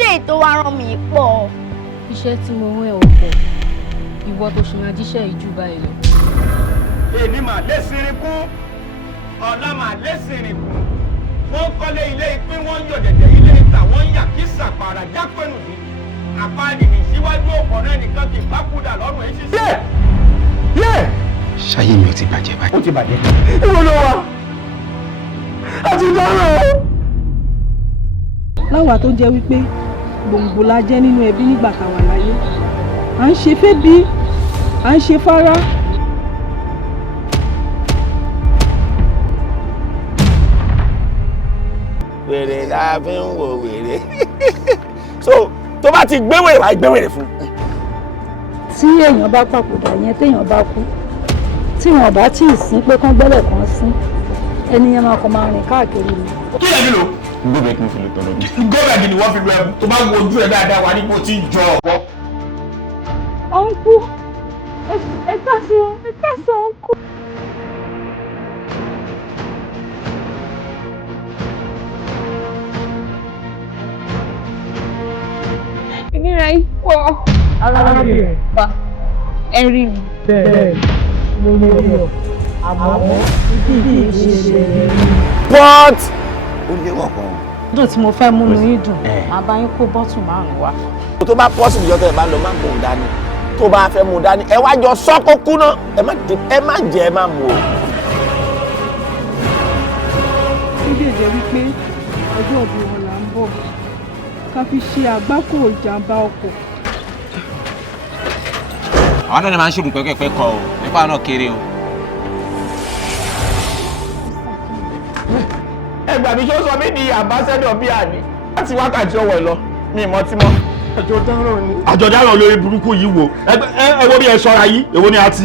iṣẹ́ ètò wa rán mi pọ̀. Iṣẹ́ tí mo rán ẹ ò pọ̀. Ìwọ tó ṣe máa jíṣẹ́ ìjú báyìí lọ. Èmi mà lé sinrin kún, ọ̀la mà lé sinrin kún. Wọ́n kọ́lé ilé ìpín, wọ́n yọ̀ dẹ̀dẹ̀ ilé ìta, wọ́n yà kí sàpàrà jápẹ́nu ní. Àpáàdì ní síwájú ọ̀pọ̀nà nìkan kì í bá kúdà lọ́rùn ẹ̀ ṣiṣẹ́. Yé! Ṣáyé mi ò ti bàjẹ́ báyìí. Ó ti bàjẹ́. Ìwọ ló wà. A ti dárò. Láwa tó jẹ́ wípé gbòǹgbò la jẹ́ nínú ẹbí nígbà tá a wà láyé. À ń ṣe fébí, à ń ṣe fárá. Wèrè la fi ń wo wèrè. So tó bá ti gbé wèrè wá gbé wèrè fún. Tí èèyàn bá papòdà yẹn téèyàn bá kú, tí wọn bá tí ì sín pé kán gbẹ́lẹ̀ kan sín, ẹnìyẹn máa kàn máa rìn káàkiri ni. Kí lè nílò? Gómìnà kì í fi lè tọrọ bí. Gómìnà ni wọ́n fi lu ẹ̀bùn tó bá wo ojú ẹ̀ dáadáa wà nípò tí ń jọ ọ̀pọ̀. Ọ̀nkú, ẹ káàsán ọ̀nkú. Ìnira yìí pọ̀. Alábìrin. Bá ẹ rí mi. Bẹ́ẹ̀ ló lè yọ. Àmọ́ ibi ìṣẹ̀lẹ̀. What? Ó léwọ̀ kan. Dùn tí mo fẹ́ múnú yín dùn, màá bá yín kó bọ́tù márùn-ún wá. Tó bá pọ́sibú jọ tẹ́ ẹ bá lọ má mú un dání. Tó bá fẹ́ mú un dání, ẹ wá jọ sọ́kó kú náà. Ẹ má jẹ ẹ má mú o. Ó lè jẹ́ wípé ọjọ́ òbí wọn là ń bọ̀. Ká fi ṣe àgbákò ìjàmbá ọkọ̀. Àwọn náà ni máa ń ṣògùn pẹ́pẹ́pẹ́ kọ o, nípa náà kéré o. Ẹgbà mi ṣó sọ mí di ambassador bí àní. Láti wákàtí ọwọ́ lọ, mi mọ́ tí mọ́. Àjọ̀dáràn lórí burúkú yìí wò. Ẹ wo bí ẹ ṣọ́ra yìí, èwo ni àti.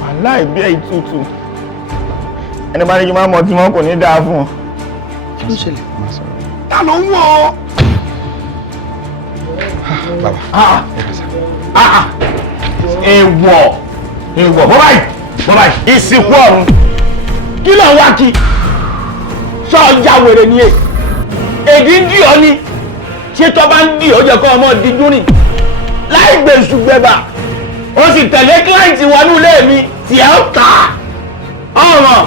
Wàláì bí ẹ ìtútù. Ẹni bá ní kí n máa mọ tí wọ́n kò ní dáa fún ọ. Kí ló ṣẹlẹ̀? Má sọ̀rọ̀. Ta ló ń wọ̀ ọ́? Bàbá, ẹ kà sá. Èèwọ̀ bọ́báì ìsìnkú ọ̀run. Kí ló ń wá kí? Sọ́ọ̀jà wèrè ni è. Èdè ń dì ọ́ ni. Ṣé tó bá ń dì ó jẹ́ kó ọmọ dídún rìn? Láì gbèsù gbẹ̀bà. Ó sì tẹ̀lé kíláìntì wọnú ilé mi tí ẹ ó tà á. Ọ̀ràn.